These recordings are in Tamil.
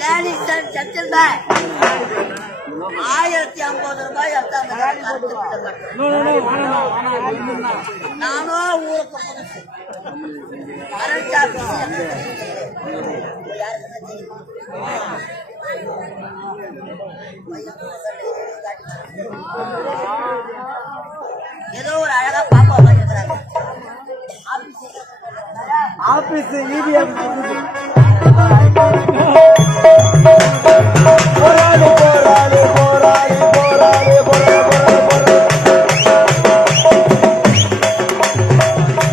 லேடிஸ் அண்ட் ஜென்டில்மேன் 1050 ரூபாய் நானும் ஊருக்கு புதுசு கரண்ட் ஆபீஸ் ஏதோ ஒரு அழகா பாப்பா உட்காந்துருக்கிறாங்க ஆபீஸ் இபிஎம் போராடு போராடு போராடு போராடு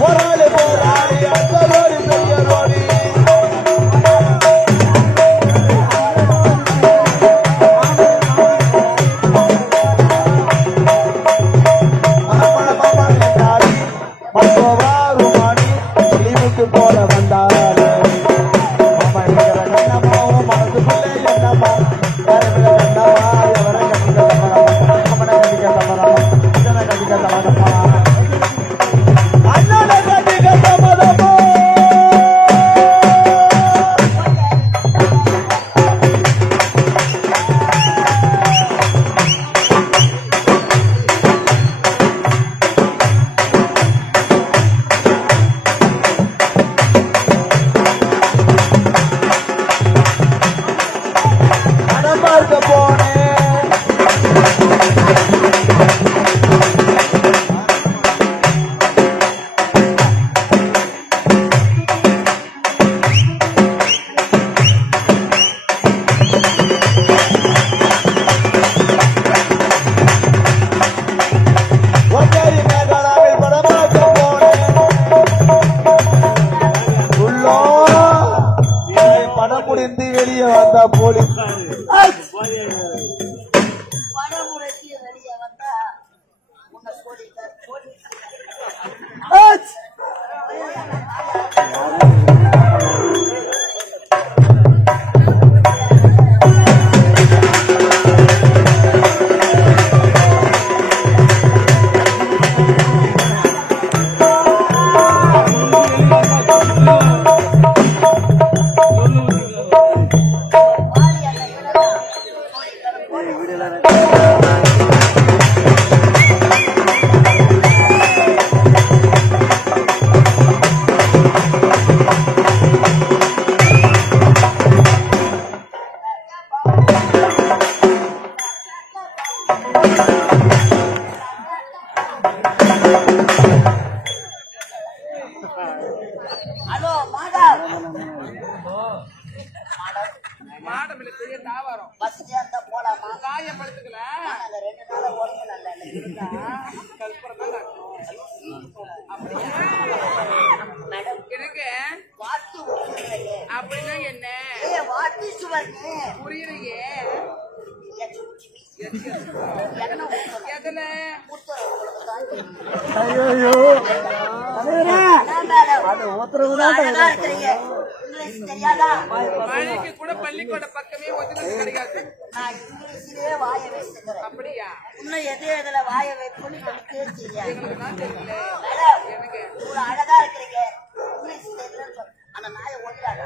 போராடு போராடு அந்த ரோடி பெரிய ரோடி போல வந்தாரு மனசுக்குள்ளே என்னமா படமுடிந்து வெளியே வந்தா போலீஸ் கூட பள்ளிக்கூட பக்கமே ஒதுங்க கிடையாது. நான் இங்கிலீஷ்லயே வாய வச்சிருக்கிறேன். அப்படியா? இன்னும் எது எதுல வாய வைக்கணும்னு எனக்கே தெரியாது. எனக்கு ஒரு அழகா இருக்கிறீங்க. இங்கிலீஷ் தெரியல. அந்த நாயை ஓடிடாத.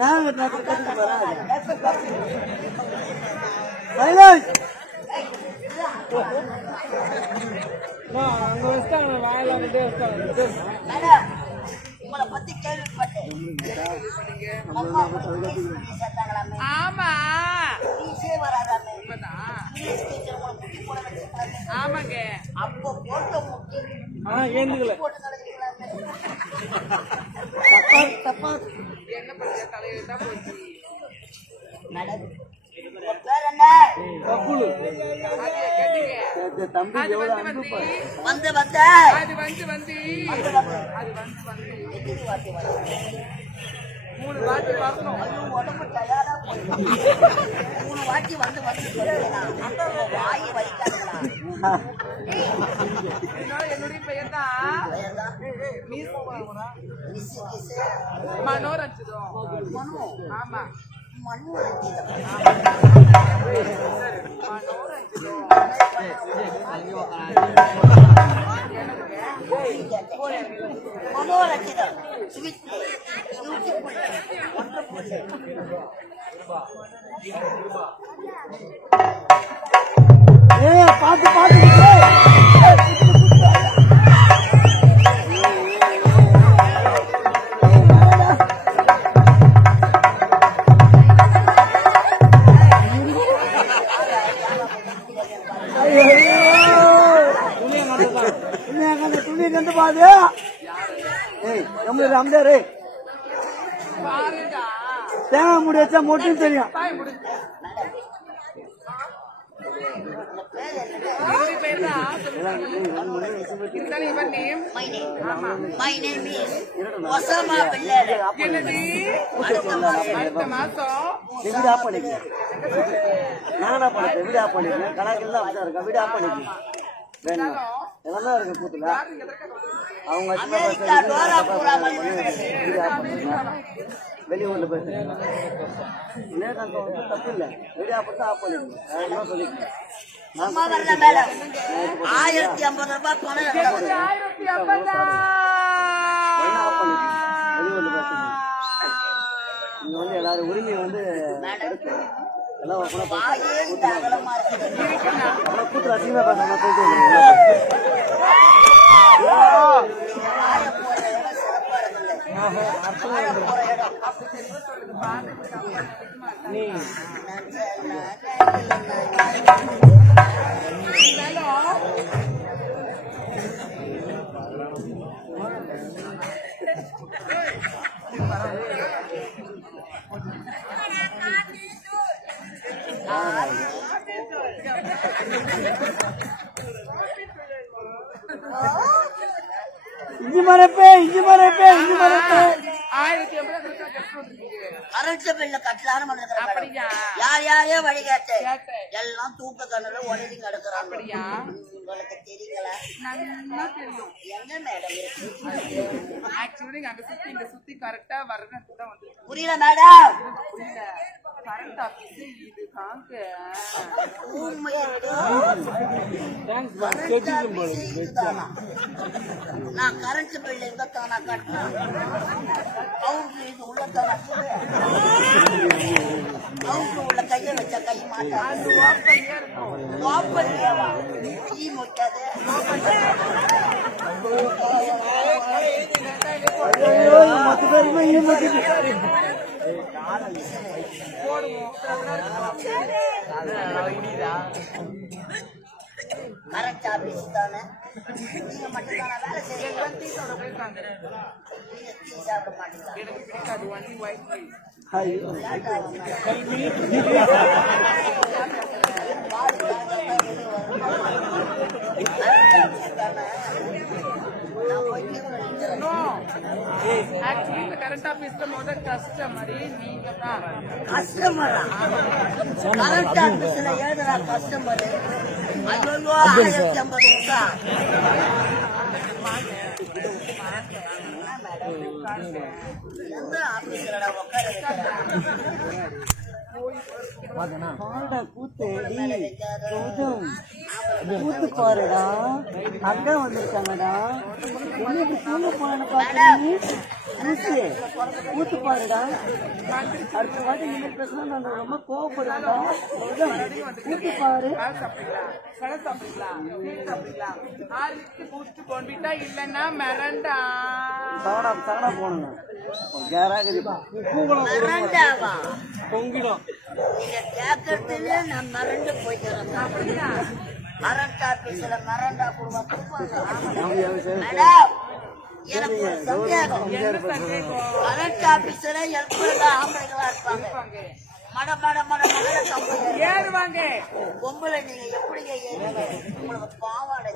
நான் கத்துக்கிட்டு வரேன். சைலன்ஸ். அங்க வச்சாங்க வாயில வந்து மேடம் உங்களை பத்தி கேள்விப்பட்டேன். ஆமா வராதாமே. ஆமாங்க. அப்போ போட்டோ முக்கி என்ன பண்ண தலையில போச்சு மேடம். பேர் என்ன? வந்து வந்து அது வந்து வந்து அது வந்து 3 வாட்டி வரணும். உடம்பு டயர்டா போய் 3 வாட்டி வந்து வாயி வைக்காதுங்களா? என்னுடைய பெயர் தான் மனோரஞ்சிதம். ஆமா மனோரஞ்சிதம் பாத்து பாத்து துணி கண்டு பாது அம்மாரு தேங்காய் முடி வச்சா மொட்டும் தெரியும். My name is Osama bin Laden. வீடு ஆஃப் பண்ணிக்க நானா பண்ண வீடு ஆஃப் பண்ணிக்க கணக்கில் தான் இருக்கா வீடு ஆஃப் பண்ணிக்க வேணும் எல்லாம் இருக்கு கூத்துல அவங்க வெளியூர்ல போயிட்டு தப்பு இல்லை வீடு ஆஃப் பண்ணி ஆஃப் பண்ணிக்கணும் சொல்லிக்கணும். 1050 ரூபாய் பணம் இங்க வந்து எல்லாரும் உரிமை வந்து எல்லாம் கூத்து அசிங்கமா பேச இஞ்சி மரப்பே 1080 கரண்ட் பில்ல கட்டலான்னு வந்திருக்கிறேன். யார் யாரையோ வழிகாட்டு எல்லாம் தூக்க கண்ணுல உடனே கிடக்குறாங்க. உங்களுக்கு தெரியுங்களா? எங்க மேடம் சுத்தி கரெக்டா வரணும். புரியல மேடம். கரண்ட் ஆபீஸ் இது தாங்க. நான் கரண்ட் பில் எங்க தானா கட்டினேன் உள்ள கைய வச்ச கை மாட்டாது டீ முட்டாது. கரெக்ட் ஆபீஸ் தானே நீங்க மட்டும் தானே வேலை செய்யறீங்க. சாப்பிட கரண்ட் ஆபீஸ்ல முதல் கஸ்டமர் நீங்க தான். கஸ்டமரா? கரண்ட் ஆபீஸ்ல ஏதுடா கஸ்டமர்? 1050 எந்த ஆபீஸ்லடா உட்கார கூத்து பாருடா அக்கா வந்திருக்காங்கடா கூத்து பாருடா. அடுத்த வாட்டி நீங்க பேசினா நான் ரொம்ப கோவப்படுறேன்டா. கூத்து பாரு இல்லன்னா மிரண்டா சகடா போனுங்க பொங்கிடும். நீங்க கேட்கறதுல நான் மறந்து போய்க்கிறேன். கரண்ட் ஆபீஸ்ல மறந்தா எனக்கு ஒரு சந்தேகம். கரண்ட் ஆபீஸ்ல எப்படிடா ஆம்பளைங்களா இருப்பாங்க? மட மட மட மட ஏறுவாங்க. பொம்பளை நீங்க எப்படிங்க ஏறுவீங்க? உங்களுக்கு பாவாடை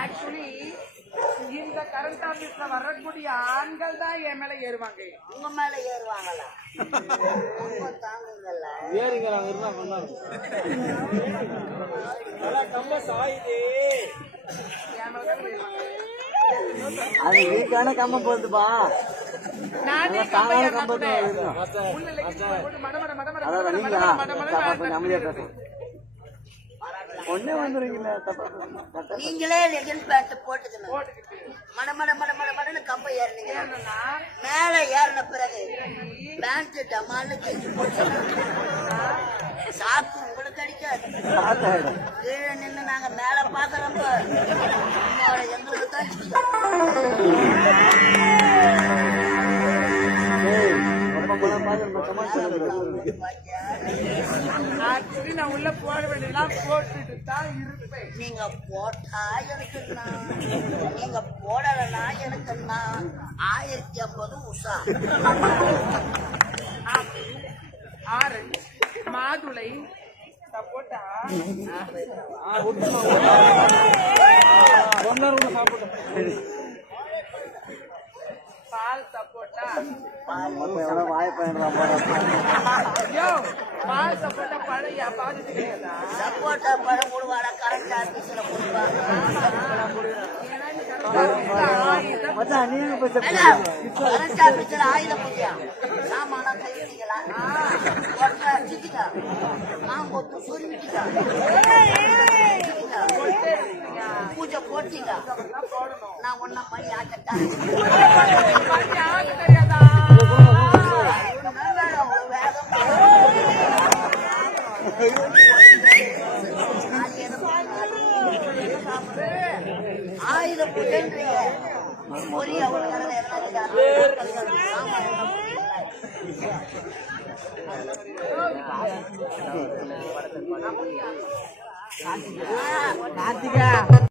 ஆக்சுவலி இந்த கரண்ட் ஆபீஸ்ல வரக்கூடிய ஆண்கள் தான் என் மேல ஏறுவாங்க. உங்க மேல ஏறுவாங்களா? தாங்குங்கல்ல அது வீக்கான கம்பம் போகுதுப்பா. நானே கம்பம் அதான் நீங்களா அமைதியா பேசுறேன். ஒன்னே வந்துருக்கீங்க நீங்களே லெகின் பேண்ட் போட்டுக்கணும். மட மட மட மட மடன்னு கம்பை ஏறினீங்க. மேல ஏறின பிறகு பேண்ட் டமான்னு கெஞ்சு போட்டு சாக்கு உங்களுக்கு அடிக்காது. கீழே நின்று நாங்க மேல பாக்குறப்ப எங்களுக்கு தான் நான் உள்ள போட வேண்டியதான் போட்டுட்டு தான் இருப்பேன். நீங்க போட்டா எனக்குன்னா, நீங்க போடலன்னா எனக்குன்னா 1050 உஷா. ஆரஞ்சு, மாதுளை, சப்போட்டா, பால் சப்போட்டா. ஐயோ, பால் சப்போட்டா பழம் யாப்பாவது தெரியாதா? சப்போட்டா பழம் போடுவாட கரெக்ட் ஆபீஸ்ல போடுவாங்க. கரெக்ட் ஆபீஸ்ல ஆயுத பூஜையா சாமான கைவிட்டீங்களா? அடிச்சுட்டீங்க, மாங்கொத்து சொருவிட்டீங்க, பூஜை போட்டீங்க. நான் ஒன்னா பண்ணி ஆட்டேன். தெரியாதா? ஆயுத பூஜைன்றீங்க. பொரிய கார்த்திகா